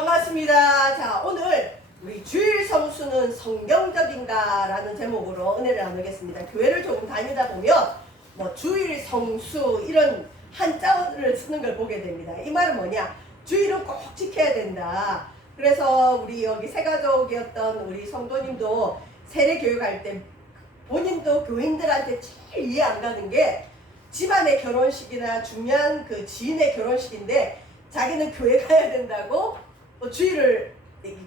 반갑습니다. 자, 오늘 우리 주일 성수는 성경적인가? 라는 제목으로 은혜를 나누겠습니다. 교회를 조금 다니다 보면 뭐 주일 성수 이런 한자어를 쓰는 걸 보게 됩니다. 이 말은 뭐냐? 주일은 꼭 지켜야 된다. 그래서 우리 여기 새가족이었던 우리 성도님도 세례 교육할 때 본인도 교인들한테 제일 이해 안 가는 게 집안의 결혼식이나 중요한 그 지인의 결혼식인데 자기는 교회 가야 된다고 주일을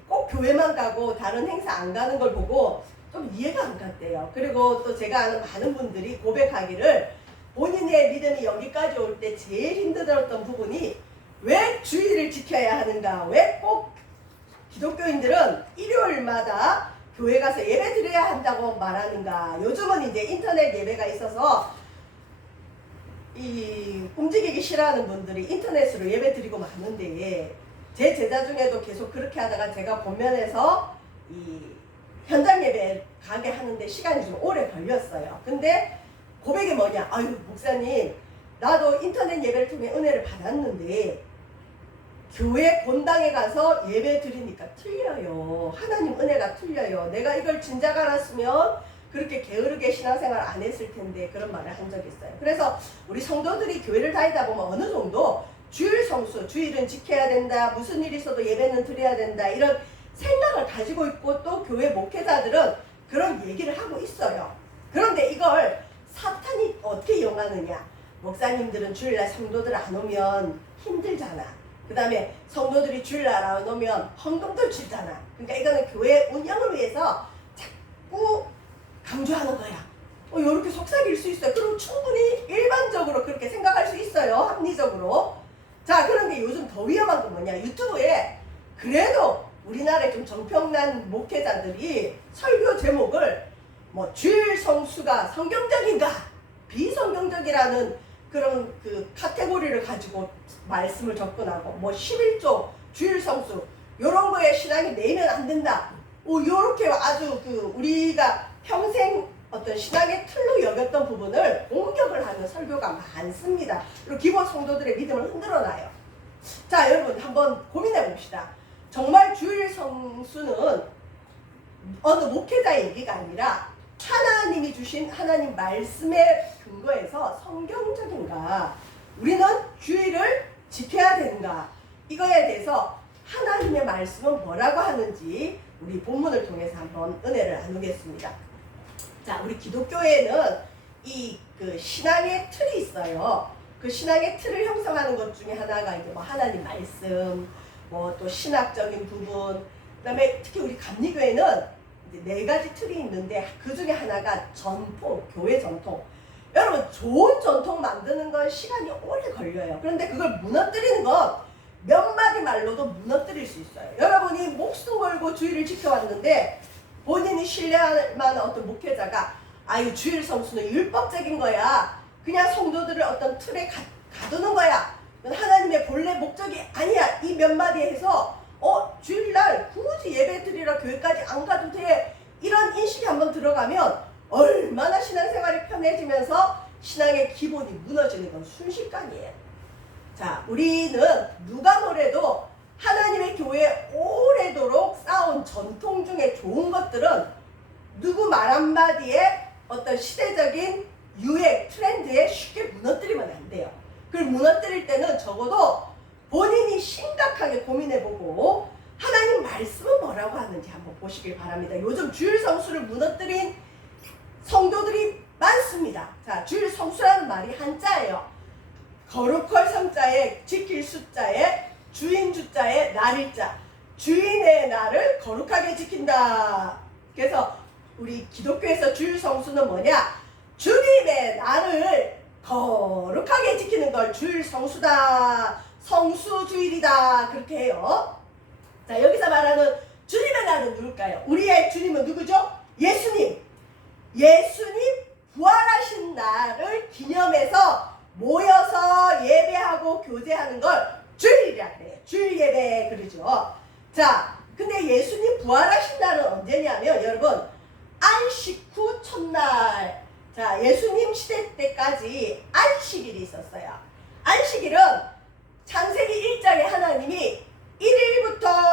꼭 교회만 가고 다른 행사 안 가는 걸 보고 좀 이해가 안 갔대요. 그리고 또 제가 아는 많은 분들이 고백하기를 본인의 믿음이 여기까지 올 때 제일 힘들었던 부분이 왜 주일을 지켜야 하는가? 왜 꼭 기독교인들은 일요일마다 교회 가서 예배 드려야 한다고 말하는가? 요즘은 이제 인터넷 예배가 있어서 이 움직이기 싫어하는 분들이 인터넷으로 예배 드리고 많은데 제 제자 중에도 계속 그렇게 하다가 제가 본면에서 이 현장 예배 가게 하는데 시간이 좀 오래 걸렸어요. 근데 고백이 뭐냐? 아유 목사님, 나도 인터넷 예배를 통해 은혜를 받았는데 교회 본당에 가서 예배 드리니까 틀려요. 하나님 은혜가 틀려요. 내가 이걸 진작 알았으면 그렇게 게으르게 신앙생활 안 했을 텐데, 그런 말을 한 적이 있어요. 그래서 우리 성도들이 교회를 다니다 보면 어느 정도 주일 성수, 주일은 지켜야 된다, 무슨 일이 있어도 예배는 드려야 된다, 이런 생각을 가지고 있고 또 교회 목회자들은 그런 얘기를 하고 있어요. 그런데 이걸 사탄이 어떻게 이용하느냐? 목사님들은 주일날 성도들 안 오면 힘들잖아. 그 다음에 성도들이 주일날 안 오면 헌금도 치잖아. 그러니까 이거는 교회 운영을 위해서 자꾸 강조하는 거야. 이렇게 속삭일 수 있어요. 그리고 충분히 일반적으로 그렇게 생각할 수 있어요. 합리적으로. 자, 그런데 요즘 더 위험한 건 뭐냐? 유튜브에 그래도 우리나라에 좀 정평난 목회자들이 설교 제목을 뭐 주일 성수가 성경적인가? 비성경적이라는 그런 그 카테고리를 가지고 말씀을 접근하고, 뭐 11조 주일 성수 요런 거에 신앙이 내면 안 된다. 요렇게 아주 그 우리가 평생 어떤 신앙의 틀로 여겼던 부분을 공격을 하는 설교가 많습니다. 그리고 기본 성도들의 믿음을 흔들어 놔요. 자, 여러분 한번 고민해 봅시다. 정말 주일 성수는 어느 목회자의 얘기가 아니라 하나님이 주신 하나님 말씀에 근거해서 성경적인가? 우리는 주일을 지켜야 되는가? 이거에 대해서 하나님의 말씀은 뭐라고 하는지 우리 본문을 통해서 한번 은혜를 나누겠습니다. 자, 우리 기독교에는 이 그 신앙의 틀이 있어요. 그 신앙의 틀을 형성하는 것 중에 하나가 이제 뭐 하나님 말씀, 뭐 또 신학적인 부분, 그다음에 특히 우리 감리교회는 이제 4가지 틀이 있는데 그 중에 하나가 전통, 교회 전통. 여러분 좋은 전통 만드는 건 시간이 오래 걸려요. 그런데 그걸 무너뜨리는 건 몇 마디 말로도 무너뜨릴 수 있어요. 여러분이 목숨 걸고 주일을 지켜왔는데 본인이 신뢰할 만한 어떤 목회자가 아유 주일 성수는 율법적인 거야, 그냥 성도들을 어떤 틀에 가두는 거야, 하나님의 본래 목적이 아니야, 이 몇 마디 해서 주일날 굳이 예배 드리러 교회까지 안 가도 돼, 이런 인식이 한번 들어가면 얼마나 신앙생활이 편해지면서 신앙의 기본이 무너지는 건 순식간이에요. 자, 우리는 누가 뭐래도 하나님의 교회에 오래도록 쌓아온 전통 중에 좋은 것들은 누구 말 한마디에 어떤 시대적인 유행, 트렌드에 쉽게 무너뜨리면 안 돼요. 그걸 무너뜨릴 때는 적어도 본인이 심각하게 고민해보고 하나님 말씀은 뭐라고 하는지 한번 보시길 바랍니다. 요즘 주일 성수를 무너뜨린 성도들이 많습니다. 자, 주일 성수라는 말이 한자예요. 거룩할 성자에 지킬 숫자에 주인 주자에 날일자, 주인의 날을 거룩하게 지킨다. 그래서 우리 기독교에서 주일 성수는 뭐냐? 주님의 날을 거룩하게 지키는 걸 주일 성수다, 성수주일이다, 그렇게 해요. 자, 여기서 말하는 주님의 날은 누굴까요? 우리의 주님은 누구죠? 예수님. 예수님 부활하신 날을 기념해서 모여서 예배하고 교제하는 걸 주일이라 그래요. 주일 예배 그러죠. 자, 근데 예수님 부활하신 날은 언제냐면 여러분 안식 후 첫날. 자, 예수님 시대 때까지 안식일이 있었어요. 안식일은 창세기 1장에 하나님이 1일부터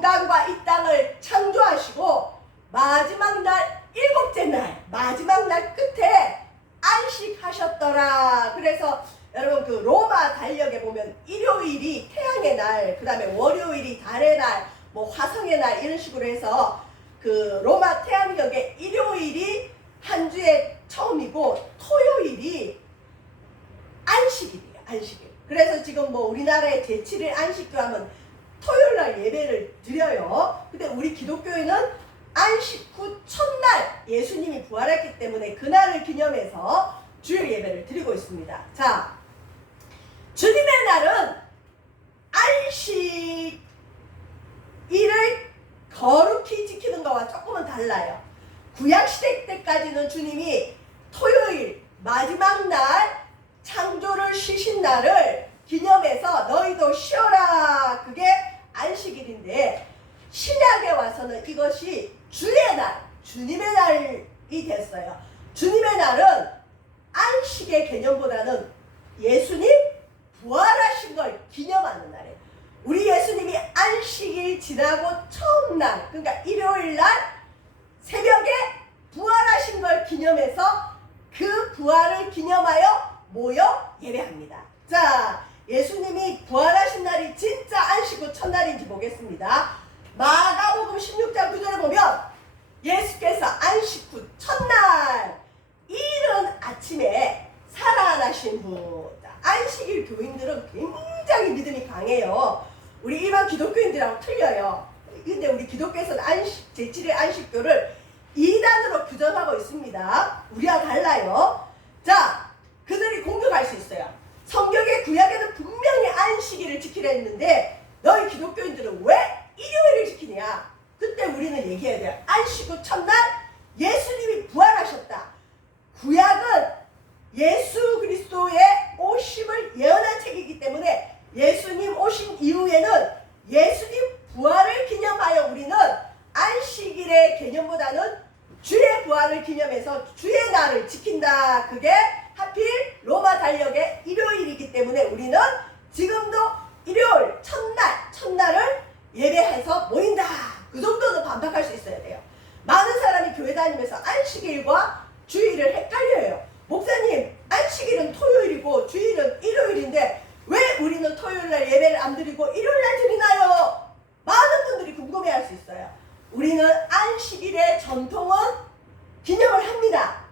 인간과 이 땅을 창조하시고 마지막 날 일곱째 날 마지막 날 끝에 안식하셨더라. 그래서 여러분 그 로마 달력에 보면 일요일이 태양의 날, 그 다음에 월요일이 달의 날, 뭐 화성의 날 이런 식으로 해서 그 로마 태양력에 일요일이 한 주의 처음이고 토요일이 안식일이에요. 안식일. 그래서 지금 뭐 우리나라의 제7일 안식교 하면 토요일날 예배를 드려요. 근데 우리 기독교인은 안식 후 첫날 예수님이 부활했기 때문에 그날을 기념해서 주일 예배를 드리고 있습니다. 자, 주님의 날은 안식일을 거룩히 지키는 것과 조금은 달라요. 구약시대 때까지는 주님이 토요일 마지막 날 창조를 쉬신 날을 기념해서 너희도 쉬어라, 그게 안식일인데 신약에 와서는 이것이 주의 날, 주님의 날이 됐어요. 주님의 날은 안식의 개념보다는 예수님 부활하신 걸 기념하는 날이에요. 우리 예수님이 안식일 지나고 처음 날, 그러니까 일요일 날 새벽에 부활하신 걸 기념해서 그 부활을 기념하여 모여 예배합니다. 자, 예수님이 부활하신 날이 진짜 안식 후 첫날인지 보겠습니다. 마가복음 16장 9절에 보면 예수께서 안식 후 첫날 이른 아침에 살아나신 분. 안식일 교인들은 굉장히 믿음이 강해요. 우리 일반 기독교인들하고 틀려요. 근데 우리 기독교에서는 제7일 안식교를 2단으로 규정하고 있습니다. 우리와 달라요. 자, 그들이 공격할 수 있어요. 성경의 구약에는 분명히 안식일을 지키려 했는데 너희 기독교인들은 왜 일요일을 지키냐? 그때 우리는 얘기해야 돼요. 안식 후 첫날 예수님이 부활하셨다. 구약은 예수 그리스도의 오심을 예언한 책이기 때문에 예수님 오신 이후에는 예수님 부활을 기념하여 우리는 안식일의 개념보다는 주의 부활을 기념해서 주의 날을 지킨다. 그게 하필 로마 달력의 일요일이기 때문에 우리는 지금도 일요일 첫날을 예배해서 모인다. 그 정도는 반박할 수 있어야 돼요. 많은 사람이 교회 다니면서 안식일과 주일을 헷갈려요. 목사님, 안식일은 토요일이고 주일은 일요일인데 왜 우리는 토요일날 예배를 안 드리고 일요일날 드리나요? 많은 분들이 궁금해할 수 있어요. 우리는 안식일의 전통은 기념을 합니다.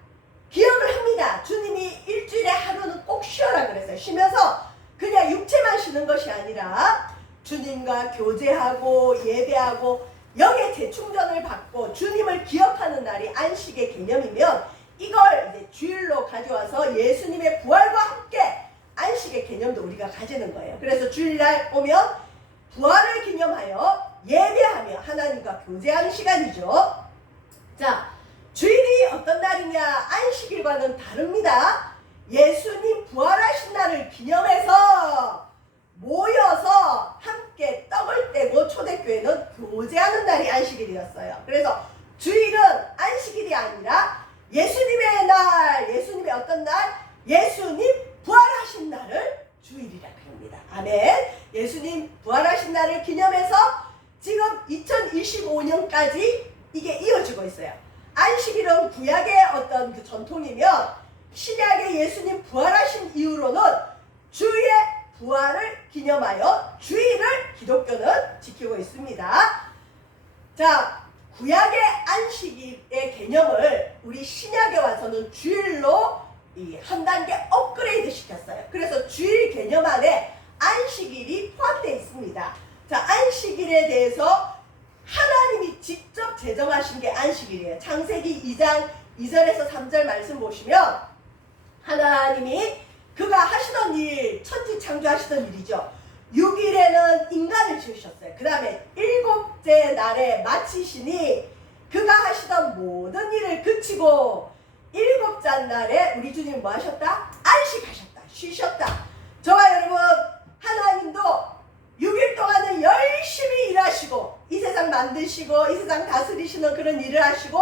기억을 합니다. 주님이 일주일에 하루는 꼭 쉬어라 그랬어요. 쉬면서 그냥 육체만 쉬는 것이 아니라 주님과 교제하고 예배하고 영의 재충전을 받고 주님을 기억하는 날이 안식의 개념이면 이걸 이제 주일로 가져와서 예수님의 부활과 함께 안식의 개념도 우리가 가지는 거예요. 그래서 주일날 오면 부활을 기념하여 예배하며 하나님과 교제하는 시간이죠. 자, 주일이 어떤 날이냐? 안식일과는 다릅니다. 예수님 부활하신 날을 기념해서 모여서 함께 떡을 떼고 초대교회는 교제하는 날이 안식일이었어요. 그래서 주일은 안식일이 아니라 예수님의 날, 예수님의 어떤 날? 예수님 부활하신 날을 주일이라 그럽니다. 아멘. 예수님 부활하신 날을 기념해서 지금 2025년까지 이게 이어지고 있어요. 안식일은 구약의 어떤 그 전통이면 신약의 예수님 부활하신 이후로는 주의 부활을 기념하여 주일을 기독교는 지키고 있습니다. 자, 구약의 안식일의 개념을 우리 신약에 와서는 주일로 한 단계 업그레이드 시켰어요. 그래서 주일 개념 안에 안식일이 포함되어 있습니다. 자, 안식일에 대해서 하나님이 직접 제정하신 게 안식일이에요. 창세기 2장 2절에서 3절 말씀 보시면 하나님이 그가 하시던 일, 천지 창조하시던 일이죠. 6일에는 인간을 지으셨어요. 그 다음에 7째 날에 마치시니 그가 하시던 모든 일을 그치고 7째 날에 우리 주님 뭐 하셨다? 안식하셨다. 쉬셨다. 저와 여러분, 하나님도 6일 동안은 열심히 일하시고 이 세상 만드시고 이 세상 다스리시는 그런 일을 하시고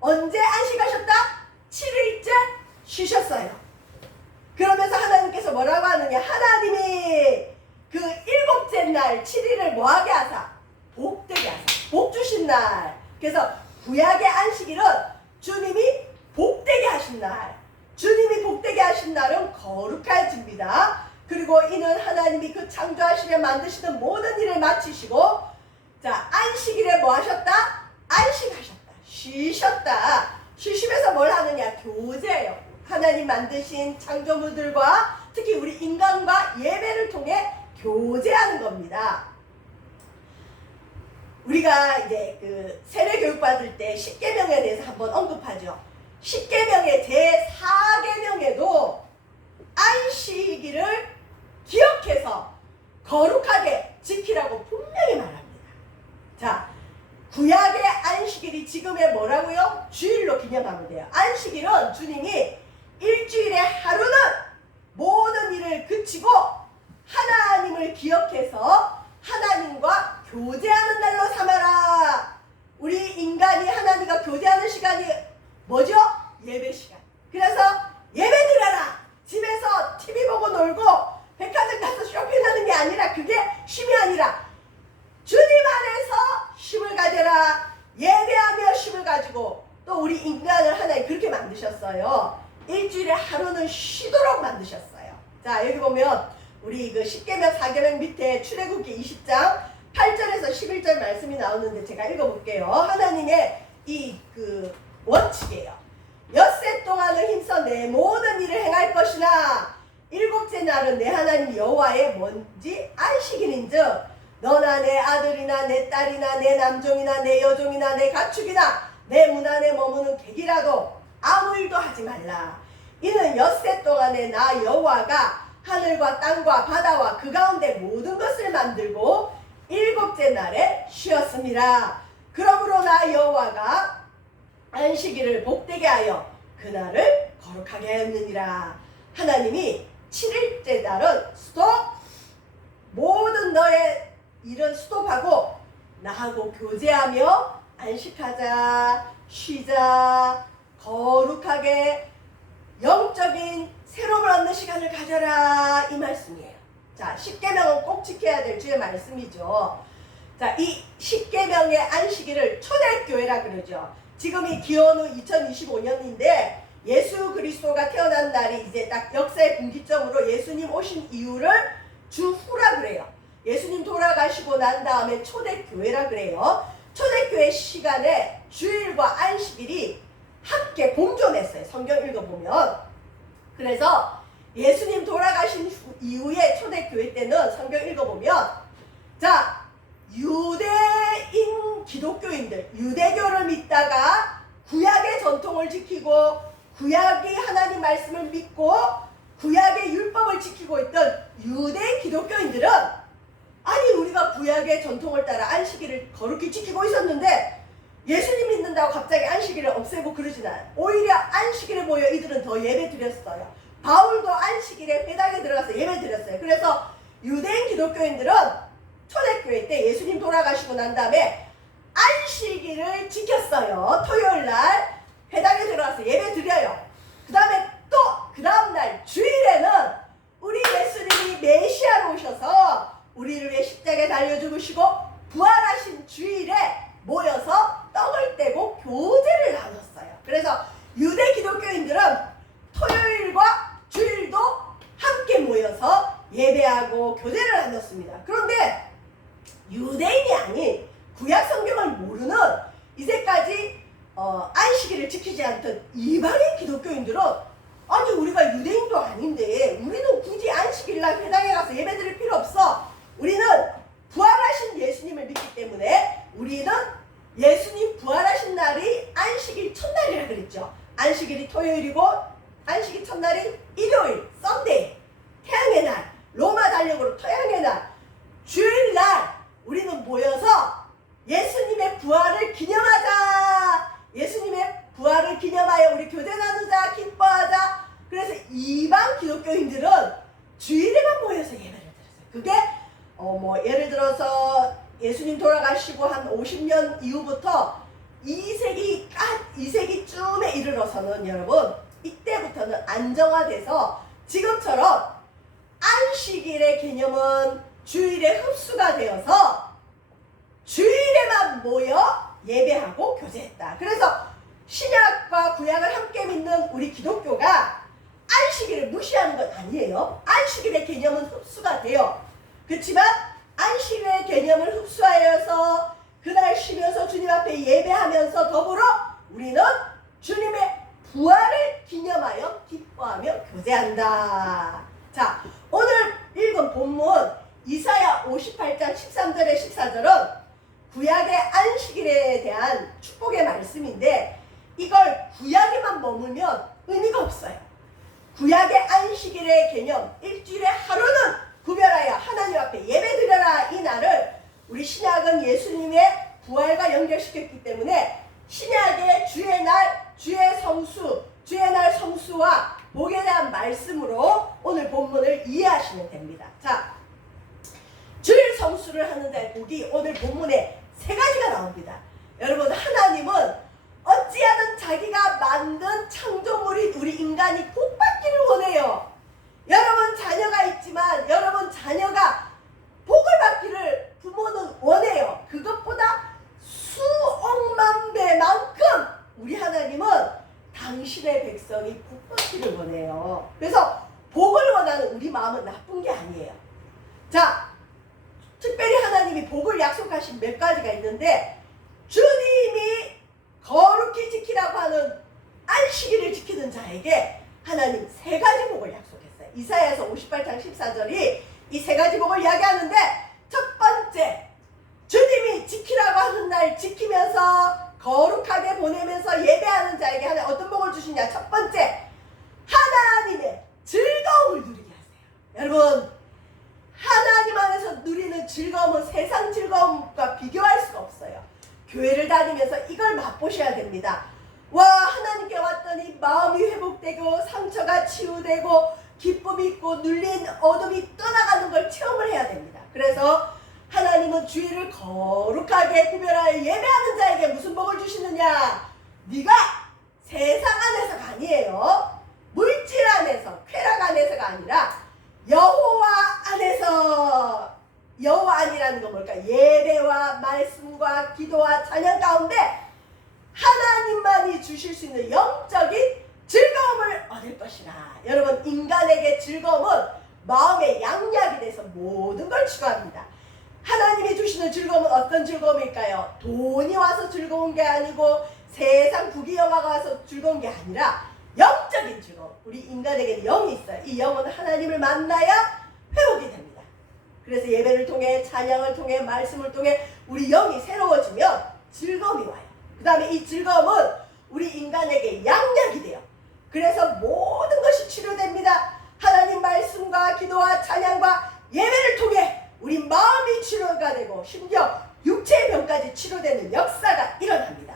언제 안식하셨다? 7일째 쉬셨어요. 그러면서 하나님께서 뭐라고 하느냐? 하나님이 그 7째 날 7일을 뭐하게 하사? 복되게 하사. 복 주신 날. 그래서 구약의 안식일은 주님이 복되게 하신 날. 주님이 복되게 하신 날은 거룩해집니다. 그리고 이는 하나님이 그 창조하시며 만드시는 모든 일을 마치시고, 자, 안식일에 뭐 하셨다? 안식하셨다. 쉬셨다. 쉬시면서 뭘 하느냐? 교제예요. 하나님 만드신 창조물들과 특히 우리 인간과 예배를 통해 교제하는 겁니다. 우리가 이제 그 세례 교육 받을 때 십계명에 대해서 한번 언급하죠. 십계명의 제4계명에도 안식일을 기억해서 거룩하게 지키라고 분명히 말합니다. 자, 구약의 안식일이 지금의 뭐라고요? 주일로 기념하면 돼요. 안식일은 주님이 일주일에 하루는 모든 일을 그치고 하나님을 기억해서 하나님과 교제하는 날로 삼아라. 우리 인간이 하나님과 교제하는 시간이 뭐죠? 예배 시간. 그래서 예배 드려라. 집에서 TV 보고 놀고 백화점 가서 쇼핑하는 게 아니라, 그게 쉼이 아니라 주님 안에서 쉼을 가져라. 예배하며 쉼을 가지고, 또 우리 인간을 하나님 그렇게 만드셨어요. 일주일에 하루는 쉬도록 만드셨어요. 자, 여기 보면 우리 그 십계명 4계명 밑에 출애굽기 20장 8절에서 11절 말씀이 나오는데 제가 읽어볼게요. 하나님의 이 그 원칙이에요. 엿새 동안을 힘써 내 모든 일을 행할 것이나 일곱째 날은 내 하나님 여호와의 뭔지 안식일인즉 너나 내 아들이나 내 딸이나 내 남종이나 내 여종이나 내 가축이나 내 문 안에 머무는 객이라도 아무 일도 하지 말라. 이는 엿새 동안에 나 여호와가 하늘과 땅과 바다와 그 가운데 모든 것을 만들고 일곱째 날에 쉬었습니다. 그러므로 나 여호와가 안식일을 복되게 하여 그날을 거룩하게 하였느니라. 하나님이 7일째 날은 스톱, 모든 너의 일은 스톱하고 나하고 교제하며 안식하자, 쉬자, 거룩하게 영적인 새로움을 얻는 시간을 가져라, 이 말씀이에요. 자, 십계명은 꼭 지켜야 될 주의 말씀이죠. 자, 이 십계명의 안식일을 초대교회라 그러죠. 지금이 기원후 2025년인데 예수 그리스도가 태어난 날이 이제 딱 역사의 분기점으로 예수님 오신 이후를 주후라 그래요. 예수님 돌아가시고 난 다음에 초대교회라 그래요. 초대교회 시간에 주일과 안식일이 함께 공존했어요. 성경 읽어보면. 그래서 예수님 돌아가신 이후에 초대교회 때는 성경 읽어보면, 자, 유대인 기독교인들, 유대교를 믿다가 구약의 전통을 지키고 구약의 하나님 말씀을 믿고 구약의 율법을 지키고 있던 유대 기독교인들은, 아니 우리가 구약의 전통을 따라 안식일을 거룩히 지키고 있었는데 예수님 믿는다고 갑자기 안식일을 없애고 그러진 않아요. 오히려 안식일에 모여 이들은 더 예배 드렸어요. 바울도 안식일에 회당에 들어가서 예배 드렸어요. 그래서 유대인 기독교인들은 초대교회 때 예수님 돌아가시고 난 다음에 안식일을 지켰어요. 토요일날 회당에 들어가서 예배 드려요. 그 다음에 또 그 다음날 주일에는 우리 예수님이 메시아로 오셔서 우리를 위해 십자가에 달려 죽으시고 부활하신 주일에 모여서 떡을 떼고 교제를 나눴어요. 그래서 유대 기독교인들은 토요일과 주일도 함께 모여서 예배하고 교제를 나눴습니다. 그런데 유대인이 아닌 구약 성경을 모르는 이제까지 안식일을 지키지 않던 이방인 기독교인들은, 아니 우리가 유대인도 아닌데 우리는 굳이 안식일날 회당에 가서 예배드릴 필요 없어. 우리는 부활하신 예수님을 믿기 때문에 우리는 예수님 부활하신 날이 안식일 첫날이라 그랬죠. 안식일이 토요일이고 안식일 첫날이 일요일, 썬데이, 태양의 날, 로마 달력으로 태양의 날, 주일날 우리는 모여서 예수님의 부활을 기념하자. 예수님의 부활을 기념하여 우리 교제 나누자, 기뻐하자. 그래서 이방 기독교인들은 주일에만 모여서 예배를 드렸어요. 그게 예를 들어서 예수님 돌아가시고 한 50년 이후부터 2세기쯤에 이르러서는 여러분, 이때부터는 안정화돼서 지금처럼 안식일의 개념은 주일에 흡수가 되어서 주일 모여 예배하고 교제했다. 그래서 신약과 구약을 함께 믿는 우리 기독교가 안식일을 무시하는 건 아니에요. 안식일의 개념은 흡수가 돼요. 그렇지만 안식일의 개념을 흡수하여서 그날 쉬면서 주님 앞에 예배하면서 더불어 우리는 주님의 부활을 기념하여 기뻐하며 교제한다. 자, 오늘 읽은 본문 이사야 58장 13절에 14절은 구약의 안식일에 대한 축복의 말씀인데 이걸 구약에만 머물면 의미가 없어요. 구약의 안식일의 개념, 일주일에 하루는 구별하여 하나님 앞에 예배드려라 이 날을 우리 신약은 예수님의 부활과 연결시켰기 때문에 신약의 주의 날, 주의 성수, 주의 날 성수와 복에 대한 말씀으로 오늘 본문을 이해하시면 됩니다. 자, 주일 성수를 하는 자의 복이 오늘 본문에 3가지가 나옵니다. 여러분, 하나님은 어찌하든 자기가 만든 창조물인 우리 인간이 복받기를 원해요. 여러분 자녀가 있지만 여러분 자녀가 복을 받기를 부모는 원해요. 그것보다 수억만 배만큼 우리 하나님은 당신의 백성이 복받기를 원해요. 그래서 복을 원하는 우리 마음은 나쁜 게 아니에요. 자, 특별히 하나님이 복을 약속하신 몇 가지가 있는데 주님이 거룩히 지키라고 하는 안식일을 지키는 자에게 하나님 3가지 복을 약속했어요. 이사야서 58장 14절이 이 3가지 복을 이야기하는데 첫 번째, 주님이 지키라고 하는 날 지키면서 거룩하게 보내면서 예배하는 자에게 하나님 어떤 복을 주시냐. 첫 번째, 하나님의 즐거움을 누리게 하세요. 여러분, 하나님 안에서 누리는 즐거움은 세상 즐거움과 비교할 수가 없어요. 교회를 다니면서 이걸 맛보셔야 됩니다. 와, 하나님께 왔더니 마음이 회복되고 상처가 치유되고 기쁨이 있고 눌린 어둠이 떠나가는 걸 체험을 해야 됩니다. 그래서 하나님은 주일을 거룩하게 구별하여 예배하는 자에게 무슨 복을 주시느냐. 네가 세상 안에서가 아니에요. 물질 안에서, 쾌락 안에서가 아니라 여호와 안에서. 여호와 안이라는 건 뭘까? 예배와 말씀과 기도와 찬양 가운데 하나님만이 주실 수 있는 영적인 즐거움을 얻을 것이라. 여러분, 인간에게 즐거움은 마음의 양약이 돼서 모든 걸 추구합니다. 하나님이 주시는 즐거움은 어떤 즐거움일까요? 돈이 와서 즐거운 게 아니고 세상 부귀영화가 와서 즐거운 게 아니라 영적인 즐거움. 우리 인간에게는 영이 있어요. 이 영은 하나님을 만나야 회복이 됩니다. 그래서 예배를 통해, 찬양을 통해, 말씀을 통해 우리 영이 새로워지면 즐거움이 와요. 그 다음에 이 즐거움은 우리 인간에게 양약이 돼요. 그래서 모든 것이 치료됩니다. 하나님 말씀과 기도와 찬양과 예배를 통해 우리 마음이 치료가 되고 심지어 육체의 병까지 치료되는 역사가 일어납니다.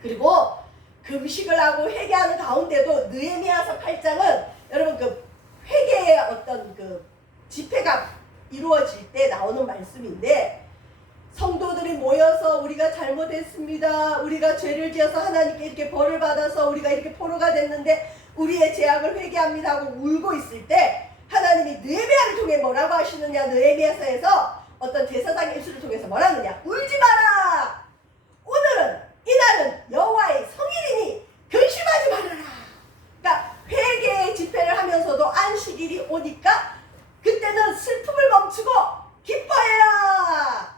그리고 금식을 하고 회개하는 가운데도 느헤미야서 8장은 여러분 그 회개의 어떤 그 집회가 이루어질 때 나오는 말씀인데 성도들이 모여서 우리가 잘못했습니다. 우리가 죄를 지어서 하나님께 이렇게 벌을 받아서 우리가 이렇게 포로가 됐는데 우리의 죄악을 회개합니다 하고 울고 있을 때 하나님이 느헤미야를 통해 뭐라고 하시느냐. 느헤미야서에서 어떤 제사장 일수를 통해서 뭐라느냐. 울지 마라. 오늘은 이날은 여호와의 성일이니 근심하지 말아라. 그러니까 회개의 집회를 하면서도 안식일이 오니까 그때는 슬픔을 멈추고 기뻐해라.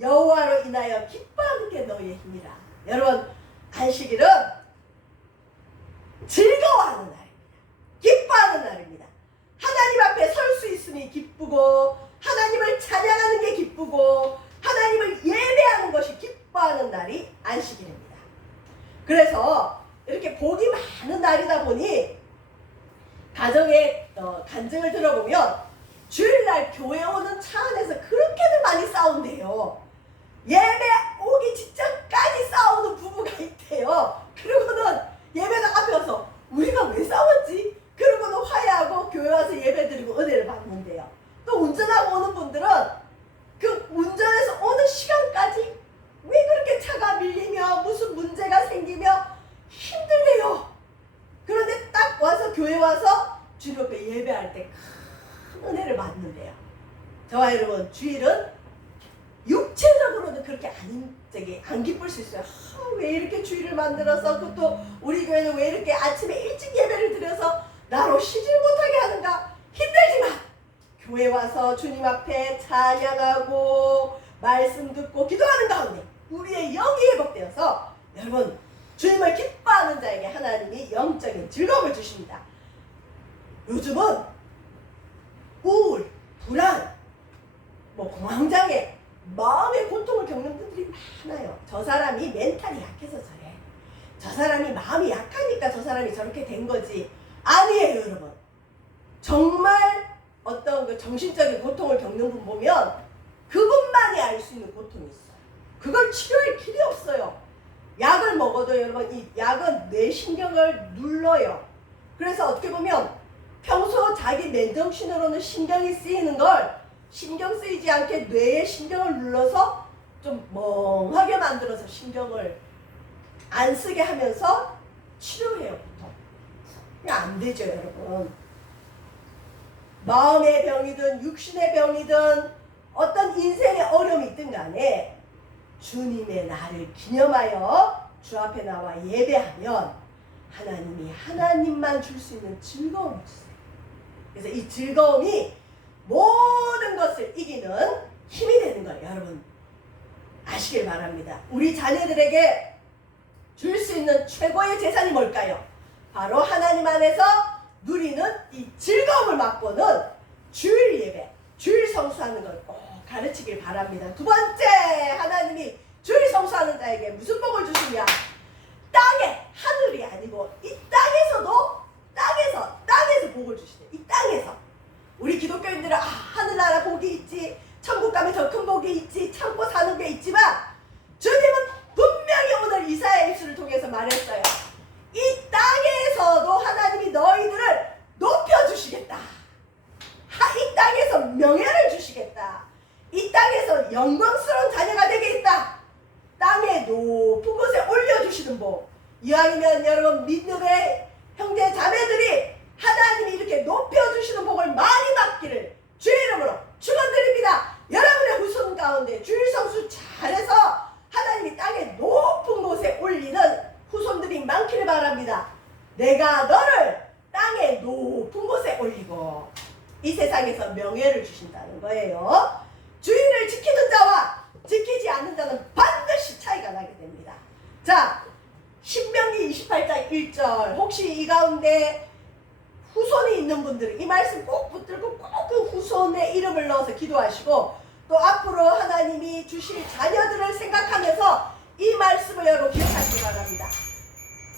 여호와로 인하여 기뻐하는 게 너희의 힘이라. 여러분, 안식일은 즐거워하는 날입니다. 기뻐하는 날입니다. 하나님 앞에 설 수 있음이 기쁘고 하나님을 찬양하는 게 기쁘고 하나님을 예배하는 것이 기뻐하는 날이 안식일입니다. 그래서 이렇게 복이 많은 날이다 보니 가정의 간증을 들어보면 주일날 교회 오는 차 안에서 그렇게들 많이 싸운대요. 예배 오기 직전까지 싸우는 부부가 있대요. 그러고는 예배당 앞에 와서 우리가 왜 싸웠지? 그러고는 화해하고 교회 와서 예배 드리고 은혜를 받는데요. 또 운전하고 오는 분들은 그 운전해서 오는 시간까지 왜 그렇게 차가 밀리며 무슨 문제가 생기며 힘들대요. 그런데 딱 와서 교회 와서 주님 앞에 예배할 때 큰 은혜를 받는데요. 저와 여러분, 주일은 육체적으로는 그렇게 안 기쁠 수 있어요. 왜 이렇게 주일을 만들어서 그것도 우리 교회는 왜 이렇게 아침에 일찍 예배를 드려서 나로 쉬질 못하게 하는가. 힘들지만 교회 와서 주님 앞에 찬양하고 말씀 듣고 기도하는 가운데 우리의 영이 회복되어서 여러분 주님을 기뻐하는 자에게 하나님이 영적인 즐거움을 주십니다. 요즘은 우울, 불안, 공황장애, 마음의 고통을 겪는 분들이 많아요. 저 사람이 멘탈이 약해서 저래. 저 사람이 마음이 약하니까 저 사람이 저렇게 된 거지. 아니에요, 여러분. 정말 어떤 그 정신적인 고통을 겪는 분 보면 그분만이 알 수 있는 고통이 있어요. 그걸 치료할 길이 없어요. 약을 먹어도 여러분 이 약은 뇌신경을 눌러요. 그래서 어떻게 보면 평소 자기 맨정신으로는 신경이 쓰이는 걸 신경 쓰이지 않게 뇌에 신경을 눌러서 좀 멍하게 만들어서 신경을 안 쓰게 하면서 치료해요, 보통. 그냥 안 되죠, 여러분. 마음의 병이든 육신의 병이든 어떤 인생의 어려움이 있든 간에 주님의 날을 기념하여 주 앞에 나와 예배하면 하나님이 하나님만 줄 수 있는 즐거움을 주세요. 그래서 이 즐거움이 모든 것을 이기는 힘이 되는 걸 여러분 아시길 바랍니다. 우리 자녀들에게 줄 수 있는 최고의 재산이 뭘까요? 바로 하나님 안에서 누리는 이 즐거움을 맛보는 주일 예배, 주일 성수하는 걸 꼭 가르치길 바랍니다. 두 번째, 하나님이 주일 성수하는 자에게 무슨 복을 주시냐? 땅에, 하늘이 아니고 이 땅에서 복을 주시네. 이 땅에서. 우리 기독교인들은 하늘나라 복이 있지, 천국 가면 더 큰 복이 있지, 참고 사는 게 있지만 주님은 분명히 오늘 이사야서를 통해서 말했어요. 이 땅에서도 하나님이 너희들을 높여주시겠다. 이 땅에서 명예를 주시겠다. 이 땅에서 영광스러운 자녀가 되겠다. 땅의 높은 곳에 올려주시는 복. 이왕이면 여러분 믿음의 형제 자매들이 하나님이 이렇게 높여주시는 복을 많이 받기를 주의 이름으로 축원드립니다. 여러분의 후손 가운데 주일 성수 잘해서 하나님이 땅의 높은 곳에 올리는 후손들이 많기를 바랍니다. 내가 너를 땅의 높은 곳에 올리고 이 세상에서 명예를 주신다는 거예요. 주일을 지키는 자와 지키지 않는 자는 반드시 차이가 나게 됩니다. 자, 신명기 28장 1절 혹시 이 가운데 후손이 있는 분들은 이 말씀 꼭 붙들고 꼭 그 후손의 이름을 넣어서 기도하시고 또 앞으로 하나님이 주실 자녀들을 생각하면서 이 말씀을 여러분 기억하시기 바랍니다.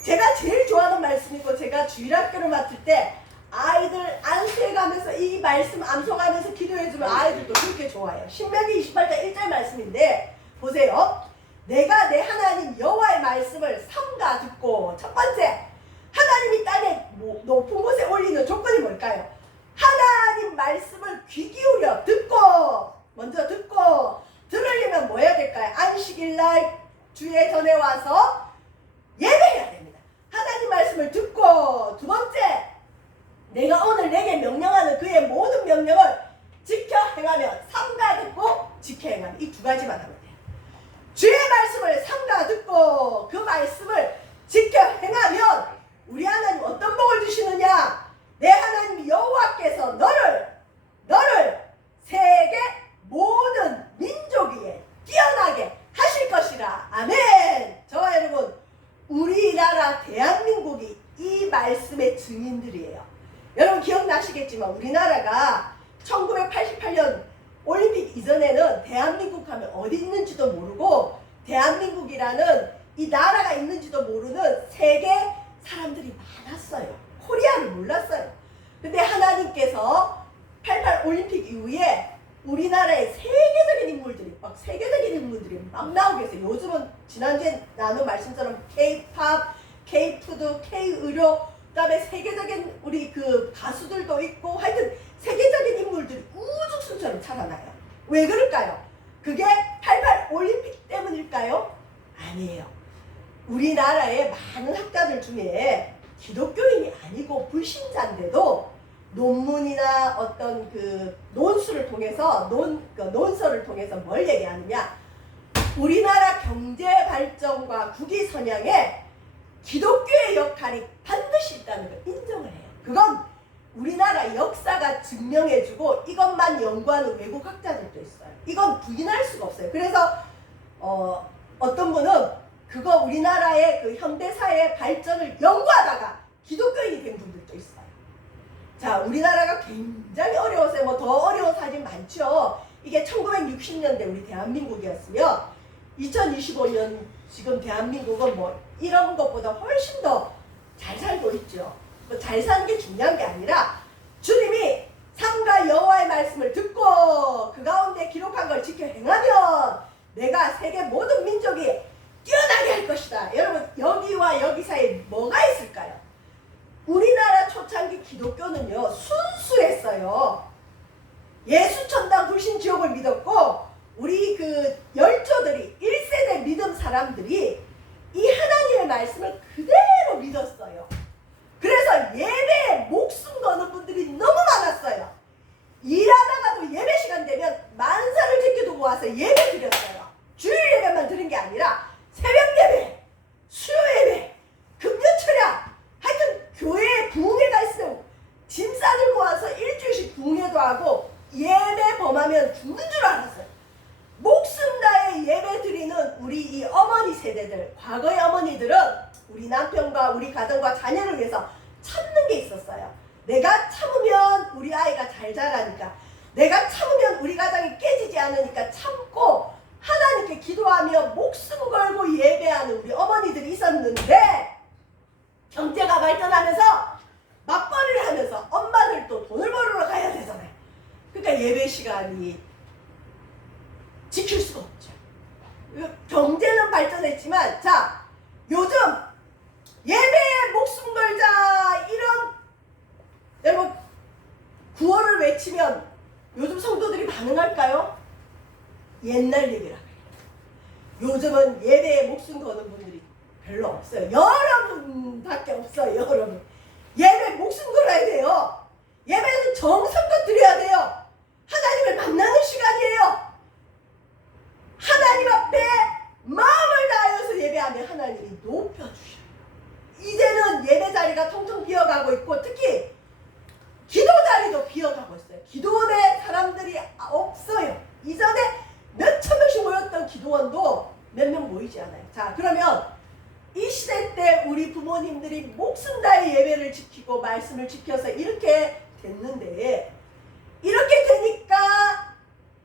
제가 제일 좋아하는 말씀이고 제가 주일학교를 맡을 때 아이들 안수해가면서 이 말씀 암송하면서 기도해주면 아이들도 그렇게 좋아요. 신명기 28장 1절 말씀인데 보세요. 내가 내 하나님 여호와의 말씀을 삼가 듣고 첫 번째 하나님이 땅에 높은 곳에 올리는 조건이 뭘까요? 하나님 말씀을 귀 기울여 듣고 먼저 듣고 들으려면 뭐 해야 될까요? 안식일날 주에 전에 와서 예배해야 됩니다. 하나님 말씀을 듣고 두 번째 내가 오늘 내게 명령하는 그의 모든 명령을 지켜 행하면 삼가 듣고 지켜 행하면 이 두 가지만 하면 돼요. 주의 말씀을 삼가 듣고 그 말씀을 지켜 행하면 우리 하나님 어떤 복을 주시느냐? 내 하나님 여호와께서 너를 세계 모든 민족 위에 뛰어나게 하실 것이라. 아멘. 저와 여러분 우리나라 대한민국이 이 말씀의 증인들이에요. 여러분 기억나시겠지만 우리나라가 1988년 올림픽 이전에는 대한민국 하면 어디 있는지도 모르고 대한민국이라는 이 나라가 있는지도 모르는 세계 사람들이 많았어요. 코리아를 몰랐어요. 근데 하나님께서 88 올림픽 이후에 우리나라의 세계적인 인물들이 막 나오게 했어요. 요즘은 지난주에 나눈 말씀처럼 K-팝, K-푸드, K-의료, 그 다음에 세계적인 우리 그 가수들도 있고 하여튼 세계적인 인물들이 우주순처럼 살아나요. 왜 그럴까요? 그게 88 올림픽 때문일까요? 아니에요. 우리나라의 많은 학자들 중에 기독교인이 아니고 불신자인데도 논문이나 어떤 그 논술을 통해서 논설을 통해서 뭘 얘기하느냐? 우리나라 경제 발전과 국위 선양에 기독교의 역할이 반드시 있다는 걸 인정을 해요. 그건 우리나라 역사가 증명해주고 이것만 연구하는 외국 학자들도 있어요. 이건 부인할 수가 없어요. 그래서 어떤 분은 그거 우리나라의 그 현대사의 발전을 연구하다가 기독교인이 된 분들도 있어요. 자, 우리나라가 굉장히 어려웠어요. 뭐 더 어려운 사진 많죠. 이게 1960년대 우리 대한민국이었으며 2025년 지금 대한민국은 뭐 이런 것보다 훨씬 더 잘 살고 있죠. 뭐 잘 사는 게 중요한 게 아니라 주님이 삼가 여호와의 말씀을 듣고 그 가운데 기록한 걸 지켜 행하면 내가 세계 모든 민족이 뛰어나게 할 것이다. 여러분, 여기와 여기 사이에 뭐가 있을까요? 우리나라 초창기 기독교는요, 순수했어요. 예수천당 불신지옥을 믿었고 우리 그 열조들이 1세대 믿음 사람들이 이 하나님의 말씀을 그대로 믿었어요. 그래서 예배에 목숨 거는 분들이 너무 많았어요. 일하다가도 예배 시간 되면 만사를 제껴두고 와서 예배 드렸어요. 주일 예배만 드린 게 아니라 새벽 예배, 수요 예배, 금요 철야, 하여튼 교회에 부흥회가 있으면 짐 싸들고 와서 일주일씩 부흥회도 하고 예배 범하면 죽는 줄 알았어요. 목숨 다해 예배 드리는 우리 이 어머니 세대들, 과거의 어머니들은 우리 남편과 우리 가정과 자녀를 위해서 참는 게 있었어요. 내가 참으면 우리 아이가 잘 자라니까, 내가 참으면 우리 가정이 깨지지 않으니까 참고 하나님께 기도하며 목숨 걸고 예배하는 우리 어머니들이 있었는데, 경제가 발전하면서 맞벌이를 하면서 엄마들도 돈을 벌으러 가야 되잖아요. 그러니까 예배 시간이 지킬 수가 없죠. 경제는 발전했지만, 자, 요즘 예배에 목숨 걸자 이런, 여러분, 구호를 외치면 요즘 성도들이 반응할까요? 옛날 얘기라 그래요. 요즘은 예배에 목숨 거는 분들이 별로 없어요. 여러분밖에 없어요. 여러분, 예배 목숨 걸어야 돼요. 예배는 정성껏 드려야 돼요. 하나님을 만나는 시간이에요. 하나님 앞에 마음을 다하여서 예배하면 하나님이 높여주셔요. 이제는 예배 자리가 통통 비어가고 있고, 특히 기도 자리도 비어가고 있어요. 기도원에 사람들이 없어요. 이전에 몇천 명씩 모였던 기도원도 몇 명 모이지 않아요. 자, 그러면 이 시대 때 우리 부모님들이 목숨 다해 예배를 지키고 말씀을 지켜서 이렇게 됐는데, 이렇게 되니까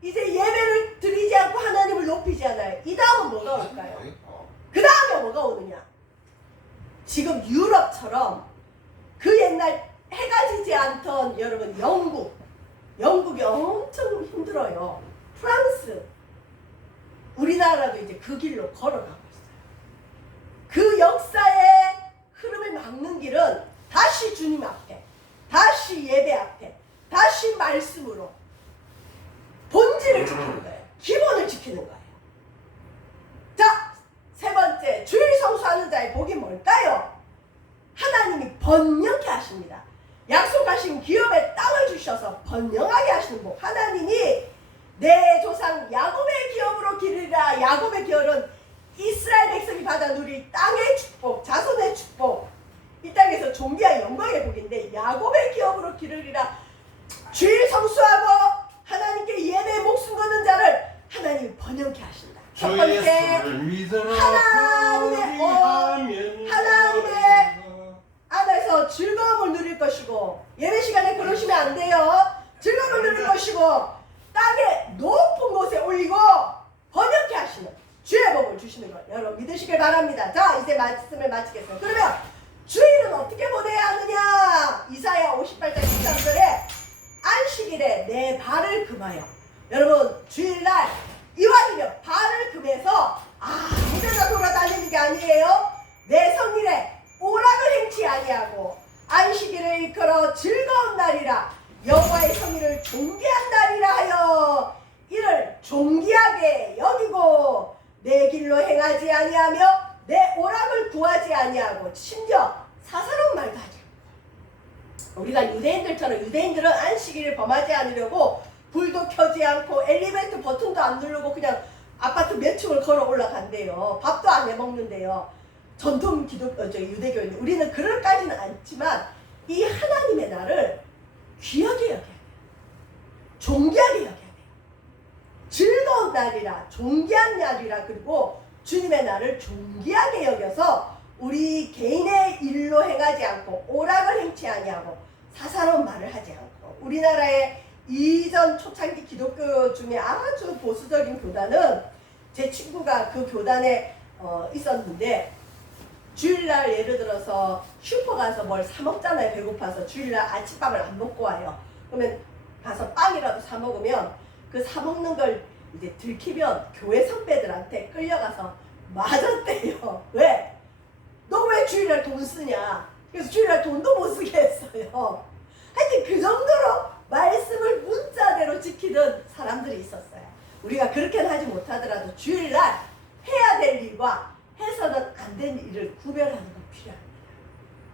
이제 예배를 드리지 않고 하나님을 높이지 않아요. 이 다음은 뭐가 올까요? 그 다음에 뭐가 오느냐? 지금 유럽처럼 그 옛날 해가 지지 않던, 여러분, 영국이 엄청 힘들어요. 프랑스, 우리나라도 이제 그 길로 걸어가고 있어요. 그 역사의 흐름을 막는 길은 다시 주님 앞에, 다시 예배 앞에, 다시 말씀으로 본질을 지키는 거예요. 기본을 지키는 거예요. 자, 세 번째, 주일 성수하는 자의 복이 뭘까요? 하나님이 번영케 하십니다. 약속하신 기업에 땅을 주셔서 번영하게 하시는 복. 하나님이 내 조상 야곱의 기업으로 기르리라. 야곱의 기업은 이스라엘 백성이 받아 누릴 땅의 축복, 자손의 축복. 이 땅에서 존귀한 영광의 복인데, 야곱의 기업으로 기르리라. 주일 성수하고 하나님께 예배에 목숨 거는 자를 하나님이 번영케 하신다. 첫 번째, 하나님의 안에서 즐거움을 누릴 것이고, 예배 시간에 그러시면 안 돼요. 즐거움을 누릴 것이고, 땅의 높은 곳에 올리고 번영케 하시는 주의 복을 주시는 것, 여러분 믿으시길 바랍니다. 자, 이제 말씀을 마치겠습니다. 그러면 주일은 어떻게 보내야 하느냐? 이사야 58장 13절에 안식일에 내 발을 금하여. 여러분, 주일날 이왕이면 발을 금해서 아무데나 돌아다니는 게 아니에요. 내 성일에 오락을 행치 아니하고 안식일을 일컬어 즐거운 날이라 여호와의 성일을 존귀한 날이라 하여 이를 존귀하게 여기고 내 길로 행하지 아니하며 내 오락을 구하지 아니하고 심지어 사사로운 말도 하지 않고. 우리가 유대인들처럼, 유대인들은 안식일을 범하지 않으려고 불도 켜지 않고 엘리베이터 버튼도 안 누르고 그냥 아파트 몇 층을 걸어 올라간대요. 밥도 안 해 먹는데요. 전통 유대교인 우리는 그럴까지는 않지만 이 하나님의 날을 귀하게 여겨야 돼요. 존귀하게 여겨야 돼요. 즐거운 날이라 존귀한 날이라 그리고 주님의 날을 존귀하게 여겨서 우리 개인의 일로 행하지 않고 오락을 행치 아니하고 사사로운 말을 하지 않고 우리나라의 이전 초창기 기독교 중에 아주 보수적인 교단은 제 친구가 그 교단에 있었는데 주일날 예를 들어서 슈퍼 가서 뭘 사 먹잖아요. 배고파서 주일날 아침밥을 안 먹고 와요. 그러면 가서 빵이라도 사 먹으면 그 사 먹는 걸 이제 들키면 교회 선배들한테 끌려가서 맞았대요. 왜? 너 왜 주일날 돈 쓰냐? 그래서 주일날 돈도 못 쓰게 했어요. 하여튼 그 정도로 말씀을 문자대로 지키는 사람들이 있었어요. 우리가 그렇게는 하지 못하더라도 주일날 해야 될 일과 해서는 안 될 일을 구별하는 건 필요합니다.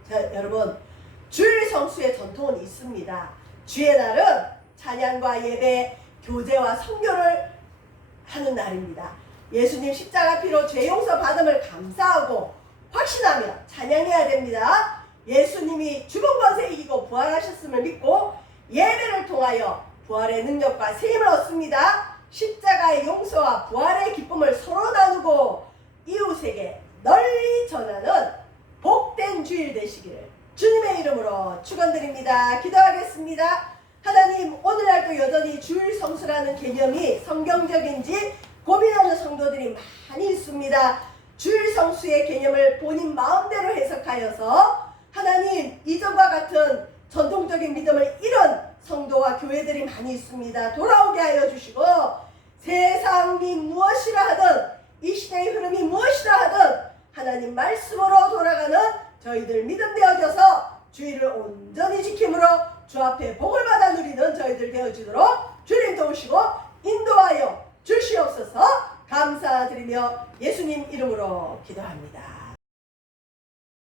자, 여러분 주일 성수의 전통은 있습니다. 주의 날은 찬양과 예배, 교제와 성교를 하는 날입니다. 예수님 십자가 피로 죄 용서 받음을 감사하고 확신하며 찬양해야 됩니다. 예수님이 죽은 것에 이기고 부활하셨음을 믿고 예배를 통하여 부활의 능력과 세임을 얻습니다. 십자가의 용서와 부활의 기쁨을 서로 나누고 이웃에게 널리 전하는 복된 주일 되시기를 주님의 이름으로 축원드립니다. 기도하겠습니다. 하나님, 오늘날도 여전히 주일 성수라는 개념이 성경적인지 고민하는 성도들이 많이 있습니다. 주일 성수의 개념을 본인 마음대로 해석하여서 하나님, 이전과 같은 전통적인 믿음을 잃은 성도와 교회들이 많이 있습니다. 돌아오게 하여 주시고 세상이 무엇이라 하든 이 시대의 흐름이 무엇이라 하든 하나님 말씀으로 돌아가는 저희들 믿음 되어져서 주일을 온전히 지킴으로 주 앞에 복을 받아 누리는 저희들 되어지도록 주님 도우시고 인도하여 주시옵소서. 감사드리며 예수님 이름으로 기도합니다.